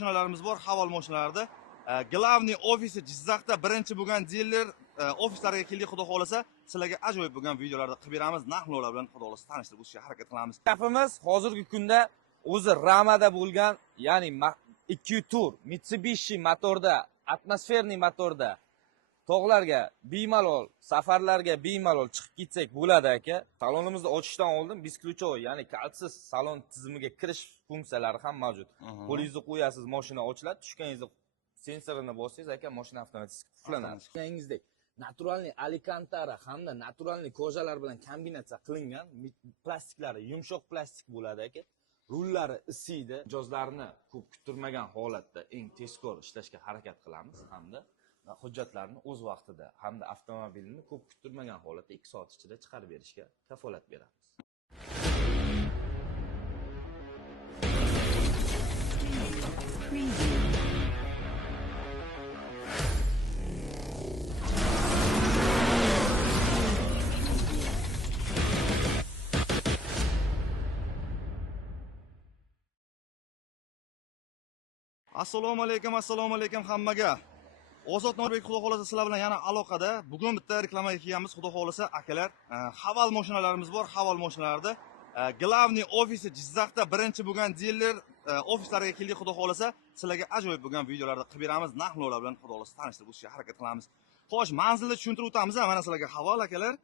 Mashinalarimiz bor, havol mashinalarida. Glavniy ofisi Jizzaxda birinchi bo'lgan diler ofislariga keldik, xudo xolasa sizlarga ajoyib bo'lgan videolarda qilib beramiz. Narx-navolar bilan xudo xolasa tanishtirib o'tishga harakat qilamiz. Gapimiz hozirgi kunda o'zi Ramada bo'lgan, ya'ni 2 tur Mitsubishi motorda, atmosferniy motorda tog'larga bemalol, safarlarga bemalol chiqib ketsak bo'ladi aka. Salonimizni ochishdan oldin beskluchovoy, ya'ni kaltsiz salon tizimiga kirish funksiyalari ham mavjud. Qo'lingizni qo'yasiz, mashina ochiladi, tushganingizda sensorini bossangiz aka, mashina avtomatik qullanadi. Tushganingizdek naturalniy alikantara hamda naturalniy kojalar bilan kombinatsiya qilingan plastiklari, yumshoq plastik bo'ladi aka. Rullari isiydi. Mijozlarni ko'p kuttirmagan holatda eng tezkor ishlashga harakat qilamiz hamda hujjatlarni o'z vaqtida hamda avtomobilni ko'p kuttirmagan holatda 2 soat ichida chiqarib berishga kafolat beramiz. Assalomu alaykum hammaga. Ozod Norbek xudo xolasa sizlar bilan yana aloqada. Bugun bitta reklamaga kelganmiz, xudo xolasa akalar. Havol mashinalarimiz bor, havol mashinalarida. Glavniy ofisi Jizzaxda birinchi bo'lgan diler ofislariga keldik, xudo xolasa sizlarga ajoyib bo'lgan videolarda qilib beramiz. Narx-navolar bilan xudo xolasa tanishtirib o'tishga harakat qilamiz. Xo'sh, manzilni tushuntirib o'tamiz, mana sizlarga havol akalar.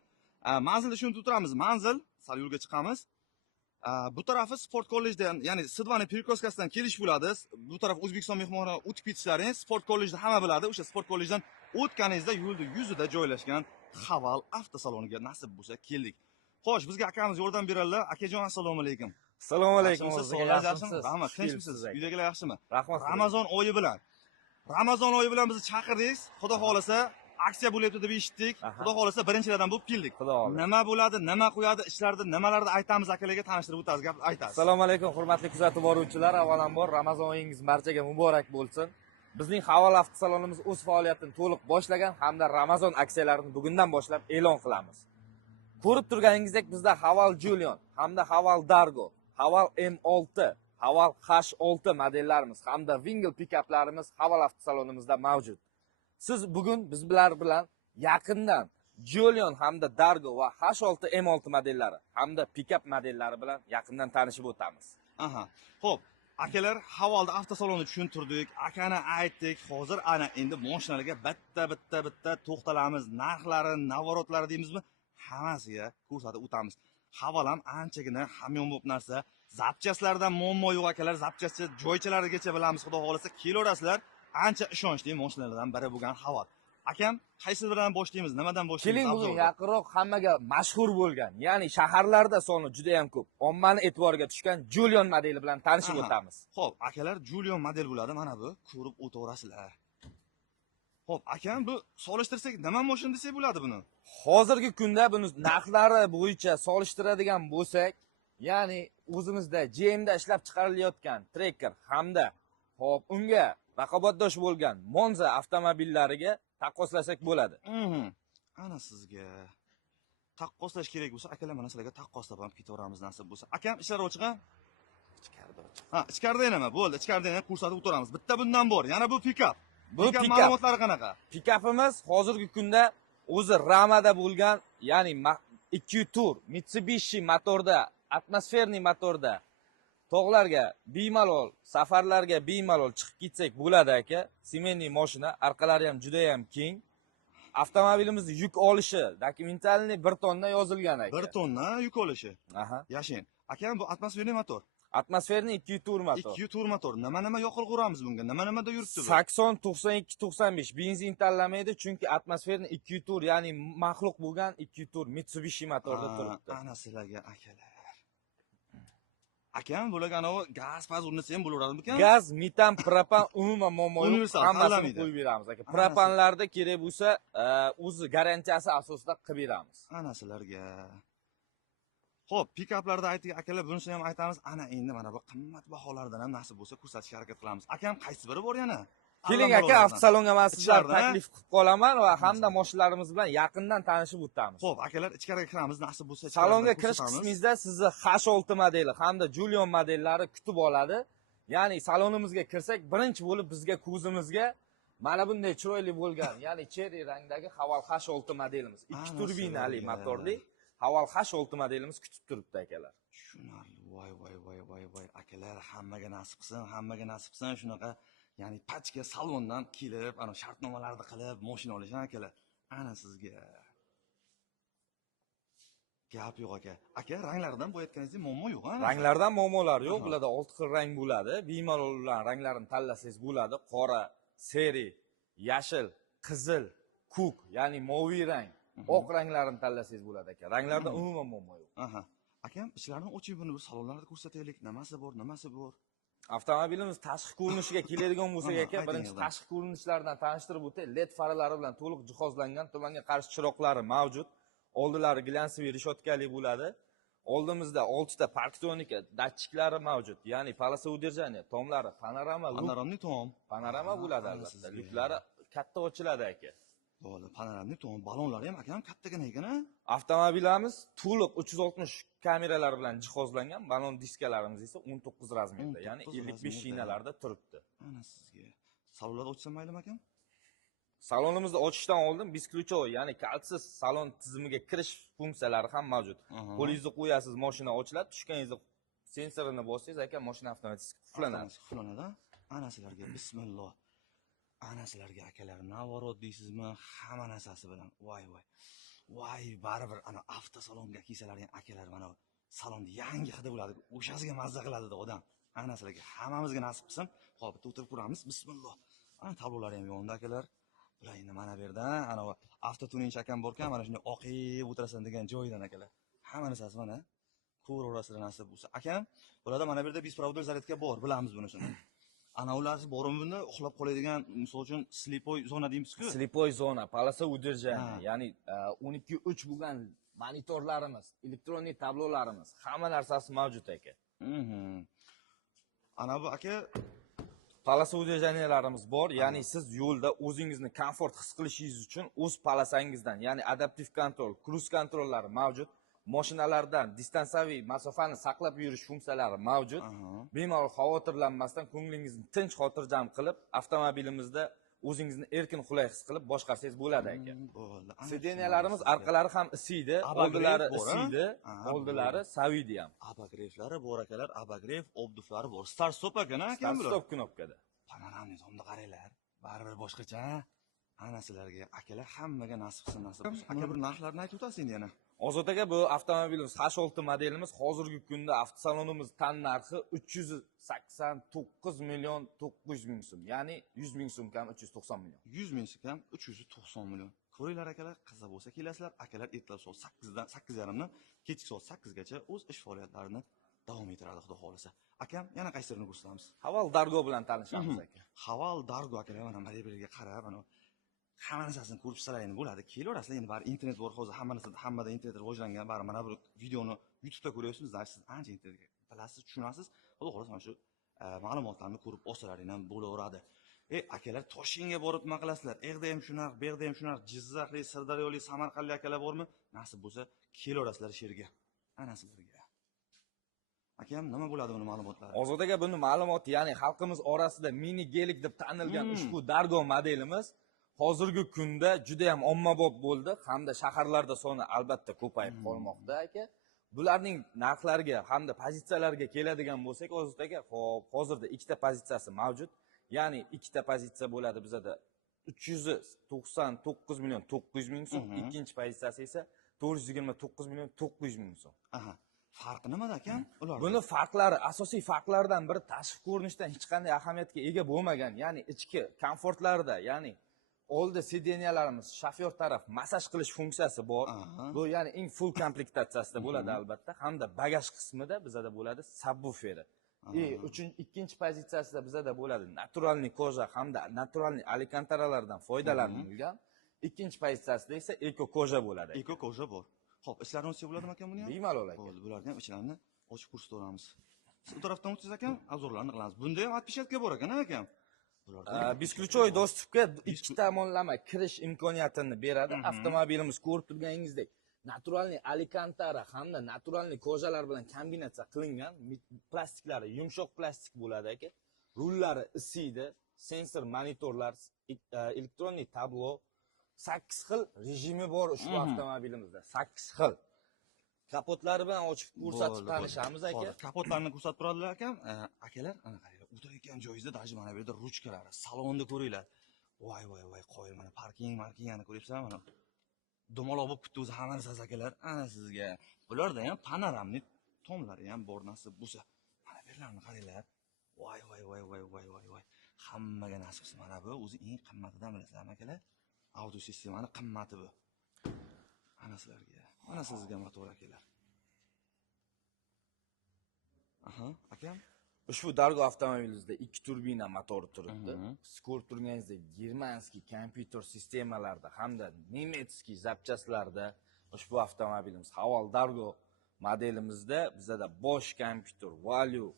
Manzilni tushuntirib o'tiramiz. Manzil, sal yo'lga chiqamiz. Bu tarafi sport kollejdan, ya'ni Sidvani Pirkoskasidan kelish bo'ladi. Bu taraf O'zbekiston mehmonxona o'tib ketishlaringiz sport kollejda hamma biladi. O'sha sport kollejdan o'tganingizda yo'lda yuzida joylashgan Havol avtosaloniga nasib bo'lsa keldik. Xo'sh, bizga akamiz yordam beradilar. Akajon, assalomu alaykum. Assalomu alaykum. Rahmat, tinchmisiz? Uydagilar yaxshimi? Rahmat. Ramazon oyi bilan bizni chaqirdingiz. Xudo xolasa aksiya bo'lyapti deb eshitdik. Xudo xolasa birinchilardan bo'lib keldik. Nima bo'ladi, nima qo'yadi, ishlarda nimalarni aytamiz, akalarga tanishtirib o'tamiz, gap aytasiz. Assalomu alaykum, hurmatli kuzatib boruvchilar. Avvalambor Ramazon oyingiz barchaga muborak bo'lsin. Bizning Havol avtosalonimiz o'z faoliyatini to'liq boshlagan hamda Ramazon aksiyalarini bugundan boshlab e'lon qilamiz. Ko'rib turganingizdek, bizda Havol Julion hamda Havol Dargo, Havol M6, Havol H6 modellarimiz hamda Wingle pikaplarimiz Havol avtosalonimizda mavjud. Siz bugun bizlar bilan yaqindan Julion hamda Dargo va H6 M6 modellari hamda pikap modellari bilan yaqindan tanishib o'tamiz. Xo'p, akalar, Havolda avtosalonni tushuntirdik, akani aytdik. Hozir ana endi mashinalarga bitta to'xtalamiz. Narxlari, navorotlari deymizmi? Hammasiga ko'rsatib o'tamiz. Havol ham anchagina hamyonbop narsa. Zapchastlardan muammo yo'q akalar. Zapchastcha joychalarigacha bilamiz, xudo xolasa kelaverasizlar. Ancha ishonchli mashinalardan biri bo'lgan Havol. Akam, qaysi biridan boshlaymiz? Nimadan boshlaymiz? Keling, bugun yaqinroq hammaga mashhur bo'lgan, ya'ni shaharlarda soni juda ham ko'p, ommani e'tiboriga tushgan Julion modeli bilan tanishib o'tamiz. Xo'p, akalar, Julion model bo'ladi, mana bu, ko'rib o'taverasizlar. Xo'p, akam, bu solishtirsak nima mashina desak bo'ladi buni? Hozirgi kunda buni narxlari bo'yicha solishtiradigan bo'lsak, ya'ni o'zimizda GMda ishlab chiqarilayotgan Tracker hamda xo'p, unga raqobatdosh bo'lgan Monza avtomobillariga taqqoslasak bo'ladi. Ana sizga taqqoslash kerak bo'lsa, akalar, mana sizlarga taqqoslab ham ketaveramiz nasib bo'lsa. Akam, ishlar ochiqmi? Ichkarida ochiq. Ichkarida nima? Bo'ldi, ichkarida ham ko'rsatib o'tiramiz. Bitta bundan bor. Yana bu pikap. Bu pikap ma'lumotlari qanaqa? Pikapimiz hozirgi kunda o'zi Ramada bo'lgan, ya'ni 2 tur Mitsubishi motorda, atmosferniy motorda tog'larga bemalol, safarlarga bemalol chiqib ketsak bo'ladi aka. Semenniy mashina, orqalari ham juda ham keng. Avtomobilimiz yuk olishi dokumentalniy 1 tonna yozilgan aka. 1 tonna yuk olishi. Yashin. Akam, bu atmosferniy motor. Atmosferniy 2 tur motor. 2 tur motor. Nima yoqilg'i uramiz bunga? Nimada yuribdi bu? 80, 92, 95 benzin tanlamaydi, chunki atmosferniy 2 tur, ya'ni maxluq bo'lgan 2 tur Mitsubishi motorda turibdi. Ana sizlarga akalar. Akam, bo'lgan o gaz o'rnatsa ham bo'laveradimi? Gaz, metan, propan umuman muammo yo'q, hammasini qo'yib beramiz aka. Propanlarda kerak bo'lsa, o'zi garantiyasi asosida qilib beramiz. Ana sizlarga. Xo'p, pikaplarda aytdik akalar, bunisi ham aytamiz. Ana endi mana bu qimmat baholardan ham nasib bo'lsa ko'rsatishga harakat qilamiz. Akam, qaysi biri bor yana? Keling aka, avtosalonga men sizlarni taklif qilib qolaman va hamda mashinalarimiz bilan yaqindan tanishib o'tamiz. Xo'p, akalar, ichkariga kiramiz, nasib bo'lsa. Salonga kirish qismingizda sizni H6 modeli hamda Julion modellari kutib oladi. Ya'ni salonimizga kirsak, birinchi bo'lib bizga ko'zimizga mana bunday chiroyli bo'lgan, ya'ni cherry rangdagi Haval H6 modelimiz. 2 turbinali motorli Haval H6 modelimiz kutib turibdi akalar. Tushunarli. Voy. Akalar, hammaga nasib qilsin, hammaga nasib qilsin shunaqa, ya'ni pachka salondan kelib, ana shartnomalarni qilib, mashina olishgan akalar. Ana sizga. Gap yo'q aka. Aka, ranglaridan bo'yatganingizda muammo yo'q, ha? Ranglardan muammolar yo'q. Bularda 6 xil rang bo'ladi. Bemalol bilan ranglarini tanlasangiz bo'ladi. Qora, seri, yashil, qizil, ko'k, ya'ni moviy rang, oq ranglarini tanlasangiz bo'ladi aka. Ranglarda umuman muammo yo'q. Aha. Akam, ichlarni ochib buni salonlarda ko'rsataylik. Nimasi bor? Avtomobilimiz tashqi ko'rinishiga keladigan bo'lsak aka, birinchi tashqi ko'rinishlaridan tanishtirib o'tay. LED faralari bilan to'liq jihozlangan, tumanga qarshi chiroqlari mavjud. Oldilari glansiy reshotkali bo'ladi. Oldimizda 6 ta parktonika datchiklari mavjud. Ya'ni polosa удержания, tomlari panorama, Panoramli tom. panorama bo'ladi albatta. Lyuklari katta ochiladi aka. Bo'ldi, panoramli tom. Ballonlari ham akam kattagina ekan-a? Avtomobilimiz to'liq 360 kameralar bilan jihozlangan. Ballon diskalarimiz esa 19 razmerda, ya'ni 55 shinalarda turibdi. Ana sizga. Salonlarda ochsam maylimi akam? Salonimizni ochishdan oldin beskluchovoy, ya'ni kaltsiz salon tizimiga kirish funksiyalari ham mavjud. Qo'lingizni qo'yasiz, mashina ochiladi, tushganingizda sensorini bossangiz aka, mashina avtomatik quflanadi. Quflanadi. Ana sizlarga bismillah. Ana sizlarga akalar, navorot deysizmi? Hamma narsasi bilan. Voy, baribir ana avtosalonga kelsalar ham akalar mana salonni yangi hidi bo'ladi. O'shasiga mazza qiladi odam. Ana sizlarga hammamizga nasib qilsin. Xo'p, bitta o'tirib ko'ramiz. Bismillah. Ana tablolari ham yonda akalar. Bular endi mana bu yerda ana avtotuning akam bor-kan, mana shunday oqib o'tirasan degan joydan akalar. Hamma narsasi mana ko'raverasizlar nasib bo'lsa. Akam, bularda mana bu yerda besprovod zaryadka bor, bilamiz buni shuni. Ana ularsiz bormi bunda uxlab qoladigan, misol uchun slipoy zona deymiz-ku. Slipoy zona, polosa удержания, ya'ni 12:3 bo'lgan monitorlarimiz, elektronik tablolarimiz, hamma narsasi mavjud aka. Ana bu aka Polosa удержанияларimiz bor, ya'ni siz yo'lda o'zingizni komfort his qilishingiz uchun o'z polosangizdan, ya'ni adaptiv kontrol, cruise kontrollari mavjud. Mashinalardan distansiyaviy masofani saqlab yurish funksiyalari mavjud. Bemalol xavotirlanmasdan, ko'nglingizni tinch xotirjam qilib, avtomobilimizda o'zingizni erkin qulay his qilib boshqarsangiz bo'ladi aka. Sideniyalarimiz orqalari ham isiydi, oldilari isiydi, oldilari saviydi ham. Abagreflari bor akalar, abagref, obduflari bor. Start stop ekan akam bular. Stop knopkada. Panoramni tomda qaranglar. Baribir boshqacha. Ana sizlarga akalar hammaga nasib qilsin, nasib qilsin. Aka bir narxlarni aytib o'tasiz endi yana. Ozod aka, bu avtomobilimiz H6 modelimiz hozirgi kunda avtosalonimiz tan narxi 389 million 900 ming so'm, ya'ni 100 ming so'm kam 390 million. 100 ming so'm kam 390 million. Ko'ringlar akalar, qiziq bo'lsa kelasizlar. Akalar ertalab soat 8dan 8:30 dan kechki soat 8 gacha o'z ish faoliyatlarini davom ettiradi, xudo xolasa. Akam, yana qaysirini ko'rsatamiz? Haval Dargo bilan tanishamiz aka. Haval Dargo akalar, mana birga qarab, mana hamma narsasini ko'rib chiqsalar endi bo'ladi. Kelaverasizlar, endi bari internet bor hozir, hammada internet rivojlangan, bari mana bu videoni YouTube'da ko'ryapsizlar, siz ancha internetga bilasiz, tushunasiz. Xudo xolasa mana shu ma'lumotlarni ko'rib olsalaring ham bo'laveradi. Akalar, Toshkentga borib nima qilasizlar? Erda ham shunaqa, bu yerda ham shunaqa, Jizzaxlik, Sirdaryolik, Samarqandlik akalar bormi? Nasib bo'lsa, kelaverasizlar sherga. Ana sizlarga. Akam, nima bo'ladi buni ma'lumotlari? Ozod aka, buni ma'lumoti, ya'ni xalqimiz orasida mini gelik deb tanilgan ushbu Dargo modelimiz hozirgi kunda juda ham ommabop bo'ldi, hamda shaharlarda soni albatta ko'payib qolmoqda aka. Bularning narxlariga hamda pozitsiyalariga keladigan bo'lsak, Ozod aka, xo'p, hozirda ikkita pozitsiyasi mavjud. Ya'ni ikkita pozitsiya bo'ladi bizda 399 million 900 ming so'm, ikkinchi pozitsiyasi esa 429 million 900 ming so'm. Aha. Farqi nimada akam? Ular. Buni farqlari, asosiy farqlardan biri tashqi ko'rinishdan hech qanday ahamiyatga ega bo'lmagan, ya'ni ichki komfortlarida, ya'ni oldi sideniyalarimiz shofyor taraf massaj qilish funksiyasi bor. Bu ya'ni eng full komplektatsiyasida bo'ladi albatta, hamda bagaj qismida bizada bo'ladi subwooferi. Ikkinchi pozitsiyasida bizada bo'ladi naturalniy koja hamda naturalniy alikantaralardan foydalanilgan. Ikkinchi pozitsiyasida esa eko koja bo'ladi. Eko koja bor. Xo'p, ishlarini ochsa bo'ladimi akam buni ham? Bemalol aka. Bo'ldi, bularni ham ichlarini ochib ko'rsataveramiz. Siz u tarafdan o'tsangiz akam, obzorlarni qilamiz. Bunda ham отпечатка bor ekan, akam. Beskluchovoy dostupga ikki tomonlama kirish imkoniyatini beradi. Avtomobilimiz ko'rib turganingizdek, naturalniy alikantara hamda naturalniy kojalar bilan kombinatsiya qilingan, plastiklari yumshoq plastik bo'ladi aka. rullari isiydi, sensor monitorlar, elektronik tablo, 8 xil rejimi bor ushbu avtomobilimizda. 8 xil. Kapotlari bilan ochib ko'rsatib tanishamiz aka. Hozir kapotlarni ko'rsatib turadilar ekan. Akalar, ana qaranglar, o'tirayotgan joyingizda даже mana bu yerda ruchkalari, salonni ko'ringlar. Voy, qoyil, mana parkingani ko'ryapsizlar mana. Dumaloq bo'lib ketdi o'zi hamma narsasi akalar. Ana sizga. Bularda ham panoramnik tomlari ham bor nasib bo'lsa. Mana bu yerlarni qaranglar. Voy. Hammaga nasib qilsin. Mana bu o'zi eng qimmatidan bilasizlarmi akalar? Audio sistemani qimmati bu. Ana sizlarga. Mana sizga motor akalar. Aha, akam. Ushbu Dargo avtomobilingizda 2 turbina motori turibdi. Siz ko'rib turganingizdek, germanskiy kompyuter sistemalarda hamda nemetskiy zapchastlarda ushbu avtomobilimiz Haval Dargo modelimizda bizda bosh kompyuter Value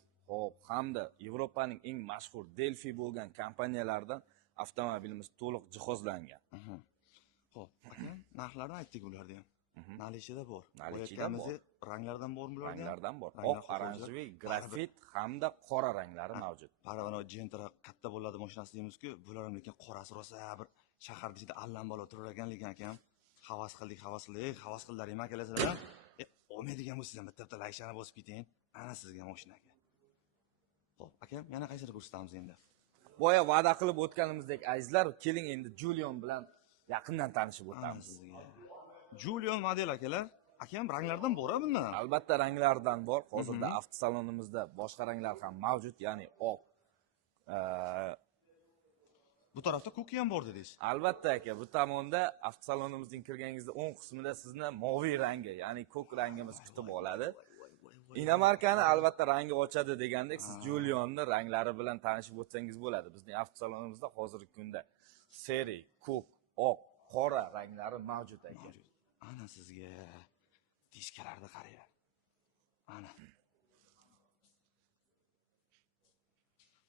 hamda Yevropaning eng mashhur Delphi bo'lgan kompaniyalardan avtomobilimiz to'liq jihozlangan. Xo'p, akam, narxlarni aytdik ularda ham. Nalichida bor. Nalichida bor. Ranglardan bormi bularda? Ranglardan bor. Oq, oranjiy, grafit hamda qora ranglari mavjud. Paravano Gentra katta bo'ladi mashinasi deymiz-ku, bular ham lekin qorasi rosa bir shahar ichida allambalo turar ekan, lekin akam havas qildilaring akalar. Olmaydigan bo'lsangiz ham bitta layshani bosib keting. Ana sizga mashina aka. Xo'p, akam, yana qaysini ko'rsatamiz endi? Boya va'da qilib o'tganimizdek azizlar, keling endi Julion bilan yaqindan tanishib o'tamiz. Julion model akalar. Akam ranglardan bor-a bundan? Albatta ranglardan bor. Hozirda avtosalonimizda boshqa ranglar ham mavjud, ya'ni oq. Bu tarafda ko'k ham bor dedingiz. Albatta aka, bu tomonda avtosalonimizning kirganingizda o'ng qismida sizni moviy rangi, ya'ni ko'k rangimiz kutib oladi. Inomarkani albatta rangi ochadi degandek, siz Julionni ranglari bilan tanishib o'tsangiz bo'ladi. Bizning avtosalonimizda hozirgi kunda seri, ko'k, oq, qora ranglari mavjud aka. Ana sizga diskalarni qaranglar. Ana.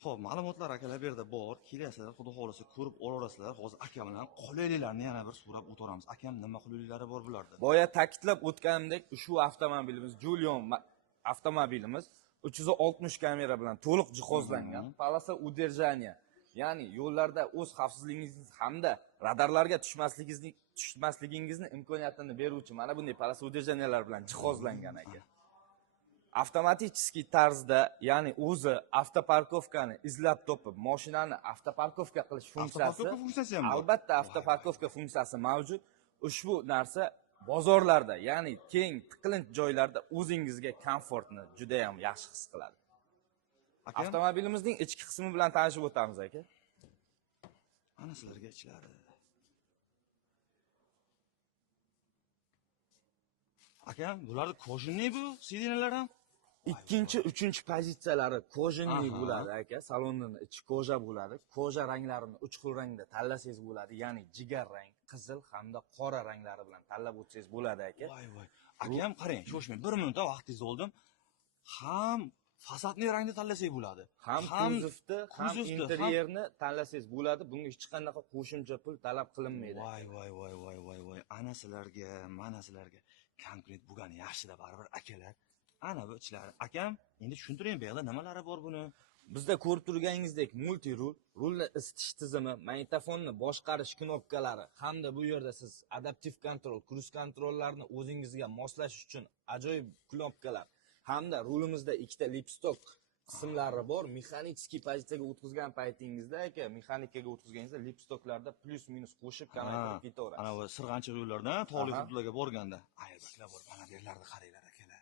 Xo'p, ma'lumotlar akalar bu yerda bor. Kelasizlar, xudo xolasa ko'rib olasizlar. Hozir aka bilan qulayliklarni yana bir so'rab o'tiramiz. Akam, nima qulayliklari bor bularda? Boya ta'kidlab o'tganimdek, ushbu avtomobilimiz Julion avtomobilimiz 360 kamera bilan to'liq jihozlangan. Polasa udержания, ya'ni yo'llarda o'z xavfsizligingiz hamda radarlarga tushmasligingizni imkoniyatini beruvchi mana bunday polasa udержаниялар bilan jihozlangan aka. Avtomatik tarzda, ya'ni o'zi avtoparkovkani izlab topib, mashinani avtoparkovka qilish funksiyasi ham bor. Albatta avtoparkovka funksiyasi mavjud. Ushbu narsa bozorlarda, ya'ni keng, tiqilinch joylarda o'zingizga komfortni juda ham yaxshi his qiladi. Avtomobilimizning ichki qismi bilan tanishib o'tamiz aka. Ana sizlarga ichlari. Akam, bularda kojinniy bu sidinalar ham? Ikkinchi, uchinchi pozitsiyalari kojinniy bo'ladi aka. Salonning ichi koja bo'ladi. Koja ranglarini 3 xil rangda tanlasangiz bo'ladi, ya'ni jigar rang, qizil hamda qora ranglari bilan tanlab o'tsangiz bo'ladi aka. Voy. Akam, qarang, shoshmang, 1 minutda vaqtingizni oldim. Ham fasadni rangni tanlasangiz bo'ladi. Ham kuzovni, ham interyerni tanlasangiz bo'ladi. Bunga hech qanday qo'shimcha pul talab qilinmaydi. Voy. Ana sizlarga, mana sizlarga konkret bo'lgani yaxshida baribir akalar. Ana bu ichlari. Akam, endi tushuntiring, bu yerda nimalari bor buni? Bizda ko'rib turganingizdek multi-rul, rulni isitish tizimi, magnitofonni boshqarish knopkalari hamda bu yerda siz adaptiv kontrol, cruise kontrollarni o'zingizga moslash uchun ajoyib knopkalar hamda rulimizda ikkita lipstok qismlari bor. Mexanический pozitsiyaga o'tkazgan paytingizda aka, mexanikaga o'tkazganingizda lipstoklarda plus minus qo'shib kamaytirib ketaveradi. Ana bu sirg'anchiq yo'llardan tog'li hududlarga borganda, ayirbaklar bor. Mana bu yerlarda qaranglar akalar.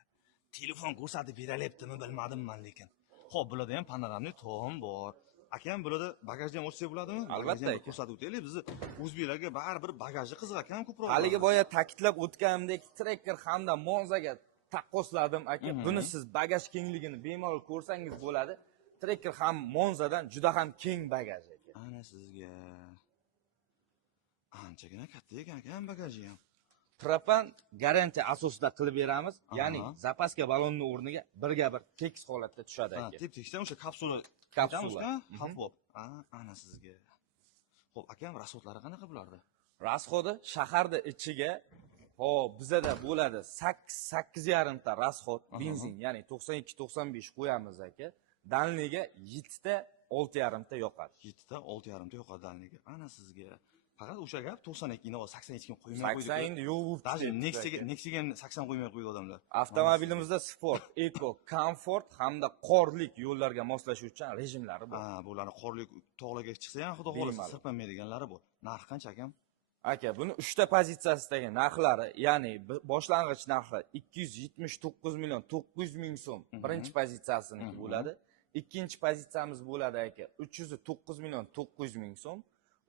Telefon ko'rsatib beralyaptimi bilmadimman lekin. Xo'p, bularda ham panoramli tom bor. Akam, bularda bagajni ham ochsak bo'ladimi? Albatta, ko'rsatib o'taylik. Bizni o'zbeklarga baribir bagajni qiziq ekan ko'proq. Haligi boya ta'kidlab o'tganimdek, Tracker hamda Monzaga taqqosladim aka. Buni siz bagaj kengligini bemalol ko'rsangiz bo'ladi. Tracker ham Monzadan juda ham keng bagaj aka. Ana sizga. Anchagina katta ekan aka bagaji ham. Propan garantiya asosida qilib beramiz. Ya'ni zapaska balonni o'rniga birga bir tekis holatda tushadi aka. Tep-tekisdan o'sha kapsula. Xavf bor. Ana sizga. Xo'p, akam, rasxodlari qanaqa bulardi? Rasxodi shaharda ichiga bizada bo'ladi 8,5 ta rasxod benzin, ya'ni 92-95 qo'yamiz aka. Danliga 7 ta 6,5 ta yoqadi. 7 ta 6,5 ta yo'qadi dalniga. Ana sizga. Faqat o'sha gap 92 ni 80 hech kim qo'ymay 80 endi yo'q Даже bo'libdi. Nexia'ga ham 80 qo'ymay qo'ydi odamlar. Avtomobilimizda sport, eko, komfort hamda qorlik yo'llarga moslashuvchan rejimlari bor. Ha, bularni qorli tog'larga chiqsa ham xudo xolasa Bemalol. sirpanmaydiganlari bor. Narxi qancha akam? Aka, buni 3 ta pozitsiyasidagi narxlari, ya'ni boshlang'ich narxi 279 million 900 ming so'm birinchi pozitsiyasiniki bo'ladi. Ikkinchi pozitsiyamiz bo'ladi aka, 309 million 900 ming so'm.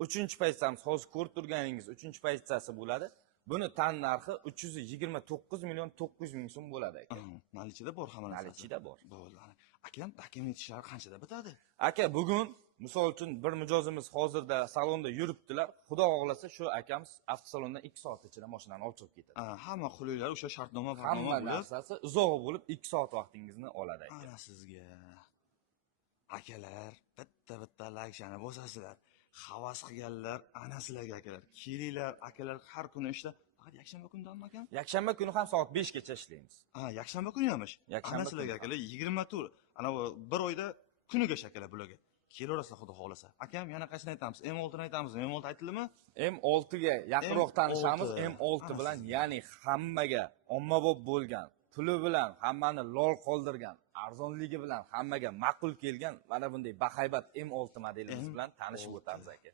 Uchinchi pozitsiyamiz hozir ko'rib turganingiz 3-chi pozitsiyasi bo'ladi. Buni tan narxi 329 million 900 ming so'm bo'ladi aka. Nalichida bor hamma narsa. Nalichida bor. Bo'ldi. Akam dokument ishlari qanchada bitadi? Aka, bugun misol uchun bir mijozimiz hozirda salonda yuribdilar. Xudo xohlasa shu akamiz avtosalondan 2 soat ichida mashinani olib chiqib ketadi. Hamma qulaylar o'sha shartnoma Hamma narsasi uzoq bo'lib 2 soat vaqtingizni oladi aka. Ana sizga. Akalar, bitta laykshani bosasizlar. Havas qilganlar, ana sizlarga akalar. Kelinglar, akalar har kuni ishda. Faqat yakshanba kundanmi akam? Yakshanba kuni ham soat 5 gacha ishlaymiz. Yakshanba kuni hamish. Ana sizlarga akalar 20 tur. Ana bir oyda kuniga shakalar bularga. Kelaverasizlar xudo xolasa. Akam yana qaysini aytamiz? M6 ni aytamiz. M6 aytildimi? M6 ga yaqinroq tanishamiz. M6 bilan, ya'ni hammaga ommabop bo'lgan, puli bilan hammani lol qoldirgan, arzonligi bilan hammaga ma'qul kelgan mana bunday bahaybat M6 modelimiz bilan tanishib o'tamiz aka.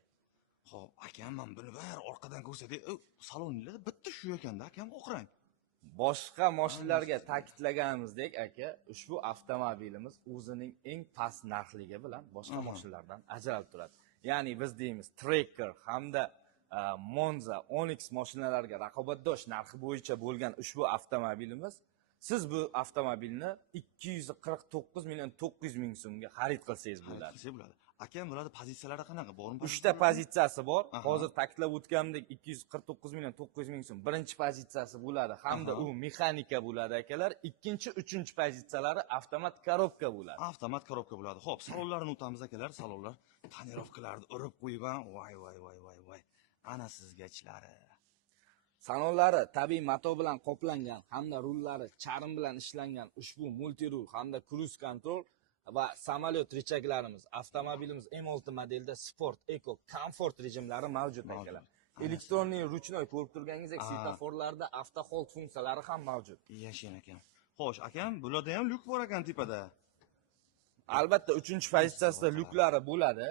Xo'p, akam men buni bir orqadan ko'rsatay. Saloningizda bitta shu ekanda, akam o'qirang. Boshqa mashinalarga ta'kidlaganimizdek aka, ushbu avtomobilimiz o'zining eng past narxligi bilan boshqa mashinalardan ajralib turadi. Ya'ni biz deymiz Tracker hamda Monza, Onyx mashinalariga raqobatdosh narxi bo'yicha bo'lgan ushbu avtomobilimiz, siz bu avtomobilni 249 million 900 ming so'mga xarid qilsangiz bo'ladi. Akam bularda pozitsiyalari qanaqa? Bormi? 3 ta pozitsiyasi bor. Hozir ta'kidlab o'tganimdek 249 million 900 ming so'm birinchi pozitsiyasi bo'ladi hamda u mexanika bo'ladi akalar. Ikkinchi, uchinchi pozitsiyalari avtomat korobka bo'ladi. Avtomat korobka bo'ladi. Xo'p, salonlarni o'tamiz akalar. Salonlar tonirovkalarni urib qo'ygan. Voy. Ana sizga ichlari. Salonlari tabiiy mato bilan qoplangan hamda rullari charm bilan ishlangan ushbu multirul hamda cruise control va samolyot richaklarimiz avtomobilimiz M6 modelda sport, eko, komfort rejimlari mavjud akalar. Elektronniy ruchnoy ko'rib turganingizdek svetoforlarda avto hold funksiyalari ham mavjud. Yashin akam. Xo'sh, akam, bularda ham lyuk bor ekan tepada. Albatta 3-chi pozitsiyasida lyuklari bo'ladi.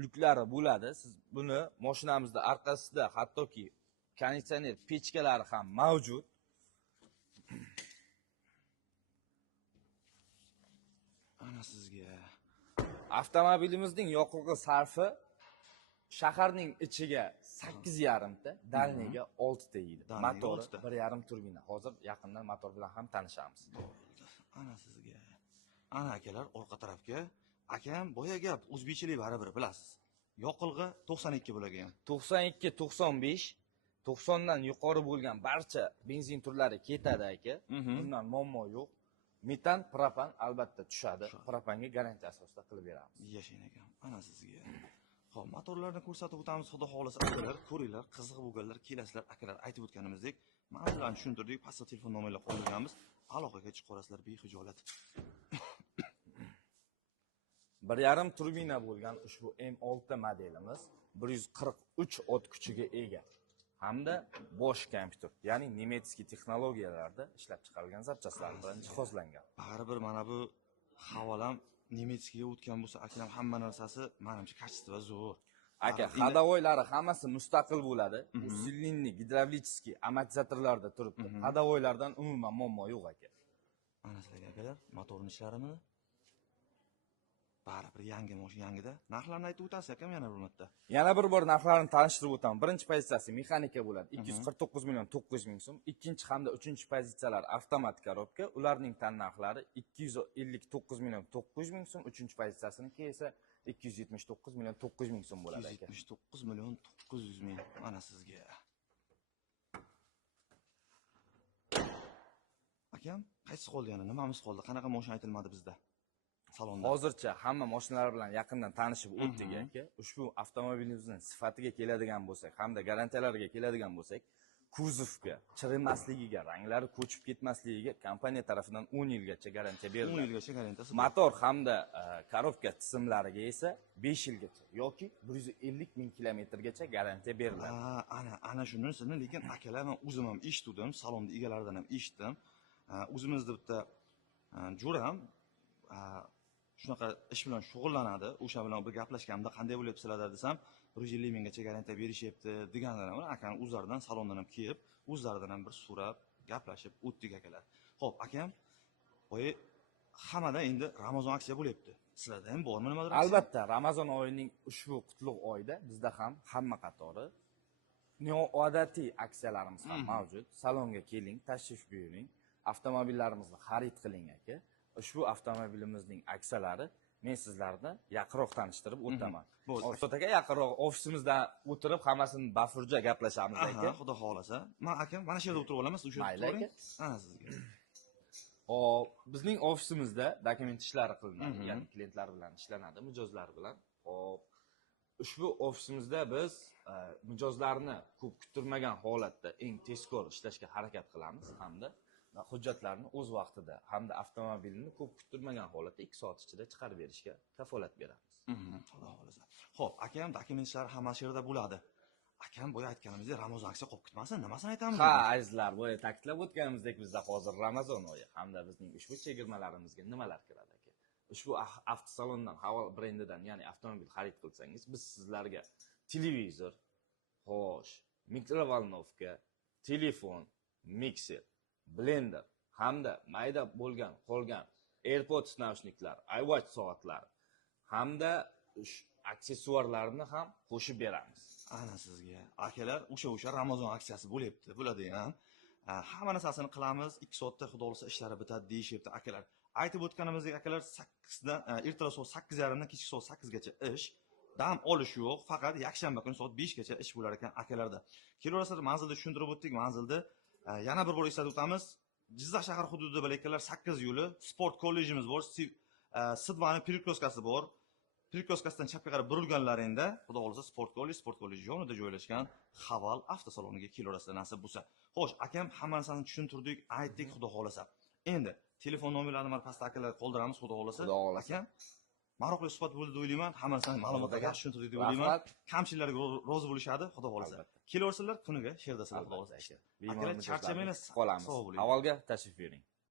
Lyuklari bo'ladi. Siz buni mashinamizda orqasida hattoki konditsioner pechkalari ham mavjud. Ana sizga. Avtomobilimizning yoqilg'i sarfi shaharning ichiga 8,5 ta, dalniga 6 ta yeydi. Motori 1,5 turbina. Hozir yaqindan motor bilan ham tanishamiz. Ana sizga. Ana akalar orqa tarafga. Akam boya gap, o'zbekchilik baribir bilasiz. Yoqilg'i 92 bo'lgan. 92, 95, 90 dan yuqori bo'lgan barcha benzin turlari ketadi aka. Bundan muammo yo'q. Metan, propan albatta tushadi. Propanga garantiya asosida qilib beramiz. Yashang akam. Ana sizga. Xo'p, motorlarni ko'rsatib o'tamiz, xudo xolasa akalar, ko'ringlar, qiziq bo'lganlar, kelasizlar, akalar aytib o'tganimizdek, ma'lumotlarni tushuntirdik, pastda telefon nomerlar qoldirganmiz. Aloqaga chiqib qolasizlar behijolat. 1,5 turbina bo'lgan ushbu M6 modelimiz 143 ot kuchiga ega. Hamda bosh kompyuter, ya'ni nemetskiy texnologiyalarda ishlab chiqarilgan zapchastlar bilan jihozlangan. Baribir mana bu havolam nemetskiga o'tgan bo'lsa, akam hamma narsasi menimcha kачество zo'r. Aka, xadavoylari hammasi mustaqil bo'ladi. Sillinni gidravlический amortizatorlarda turibdi. Xadavoylardan umuman muammo yo'q aka. Mana sizlarga akalar, motorning ishlarimi? Baribir yangi mashina yangida. Narxlarni aytib o'tasiz akam yana bir marta. Yana bir bor narxlarini tanishtirib o'taman. Birinchi pozitsiyasi mexanika bo'ladi, 249 million 900 ming so'm. Ikkinchi hamda uchinchi pozitsiyalar avtomat korobka. Ularning tan narxlari 259 million 900 ming so'm. Uchinchi pozitsiyasini esa 279 million 900 ming so'm bo'ladi aka. 279 million 900 ming. Mana sizga. Akam, qaysi qoldi yana? Nimamiz qoldi? Qanaqa mashina aytilmadi bizda? Salonda. Hozircha hamma mashinalar bilan yaqindan tanishib o'tdik aka. Ushbu avtomobilimizning sifatiga keladigan bo'lsak, hamda garantiyalariga keladigan bo'lsak, kuzovga chirimasligiga, ranglari ko'chib ketmasligiga kompaniya tomonidan 10 yilgacha garantiya 10 beriladi. yilgacha garantiyasi bor. Motor hamda korobka tizimlariga esa 5 yilgacha yoki 150 ming kilometrgacha garantiya beriladi. Ana shunisini, lekin akalar, men o'zim ham eshitdim, salonda egalaridan ham eshitdim. O'zimizda bitta jo'ram shunaqa ish bilan shug'ullanadi. O'sha bilan bir gaplashganimda qanday bo'lyapsizlar desam, 150 minggacha garantiya berishyapti deganlar bilan akani o'zlaridan salondan ham kelib, o'zlaridan ham bir so'rab, gaplashib o'tdik akalar. Xo'p, akam, voy hammada endi Ramazon aksiya bo'lyapti. Sizlarda ham bormi nimadir? Albatta, Ramazon oyining ushbu qutlug' oyida bizda ham hamma qatori noodatiy aksiyalarimiz ham mavjud. Salonga keling, tashrif buyuring, avtomobillarimizni xarid qiling aka. Ushbu avtomobilimizning aksiyalari men sizlarni yaqinroq tanishtirib o'taman. Bo'ldi. Aka yaqinroq ofisimizda o'tirib hammasini bafurja gaplashamiz aka. Xudo xolasa. Men akam mana shu yerda o'tirib olamiz, o'sha yerda o'tiring. Ana sizga. Hop, bizning ofisimizda dokument ishlari qilinadi, ya'ni klientlar bilan ishlanadi, mijozlar bilan. Hop, ushbu ofisimizda biz mijozlarni ko'p kuttirmagan holatda eng tezkor ishlashga harakat qilamiz hamda hujjatlarni o'z vaqtida hamda avtomobilni ko'p kuttirmagan holatda 2 soat ichida chiqarib berishga kafolat beramiz. Xudo xolasa. Xo'p, akam dokumentlar hamma yerda bo'ladi. Akam boya aytganimizdek Ramazon aksiya qolib ketmasin, nimasini aytamiz? Ha, azizlar, boya ta'kidlab o'tganimizdek bizda hozir Ramazon oyi hamda bizning ushbu chegirmalarimizga nimalar kiradi aka? Ushbu avtosalondan, Haval brendidan, ya'ni avtomobil xarid qilsangiz, biz sizlarga televizor, xo'sh, mikrovolnovka, telefon, mikser, blender hamda mayda bo'lgan qolgan AirPods naushniklar, iWatch soatlar hamda aksessuarlarni ham qo'shib beramiz. Ana sizga. Akalar, o'sha Ramazon aksiyasi bo'lyapti, bo'ladi ham. Hamma narsasini qilamiz, 2 soatda xudo xolasa ishlari bitadi deyishyapti akalar. Aytib o'tganimizdek akalar 8 dan ertalab soat 8:30 dan kechki soat 8 gacha ish. Dam olish yo'q, faqat yakshanba kuni soat 5 gacha ish bo'lar ekan akalarda. Kelaverasizlar, manzilda tushuntirib o'tdik, manzilda yana bir bor eslatib o'tamiz. Jizzax shahar hududida bilayotganlar 8 yo'li sport kollejimiz bor, Sidvani Pirikloskasi bor. Pirikloskasidan chapga qarab burilganlaringda, xudo xolasa sport kollej yonida joylashgan Haval avtosaloniga kelaverasizlar nasib bo'lsa. Xo'sh, akam hamma narsani tushuntirdik, aytdik, xudo xolasa. Endi telefon nomerlarini mana pastda akalar qoldiramiz, xudo xolasa. Akam, maroqli suhbat bo'ldi deb o'ylayman. Hamma narsani ma'lumotlarga yaxshi tushuntirdik deb o'ylayman. Kamchiliklarga rozi bo'lishadi, xudo xolasa. Kelaversinlar, kuniga shu yerda sizlar xudo xolasa. Akalar charchamanglar, qolamiz. Havolga tashrif buyuring.